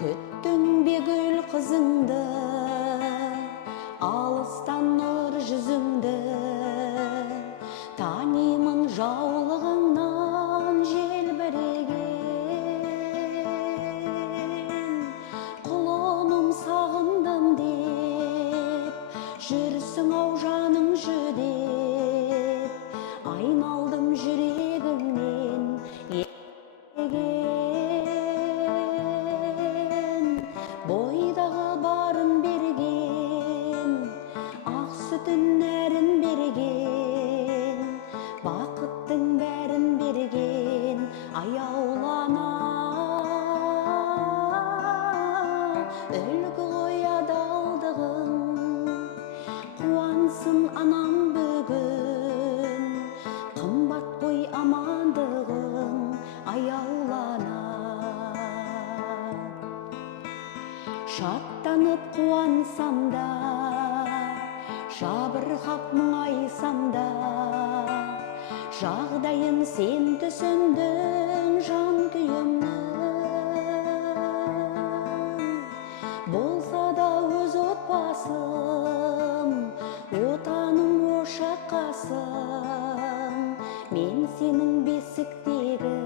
Күттің бе гүл қызыңды, алыстан нұр жүзіңді, танимын жаулығыңнан желбіреген. Құлыным сағындым деп, жүрсің ау жаның жүдеп, айналдым жүрегіңнен бойдағы барын берген, ақ сүтін нәрін берген, бақыттың бәрін берген, аяулана үлгі ғой адалдығың. Қуансын анам бүгін, қымбат қой амандығың, аяулана шаттанып қуансам да, жабырқап мұңайсам да, жағдайын сен түсіндің жан күйімнің. Болса да өз отбасым, отаным ошақ қасым, мен сенің бесіктегі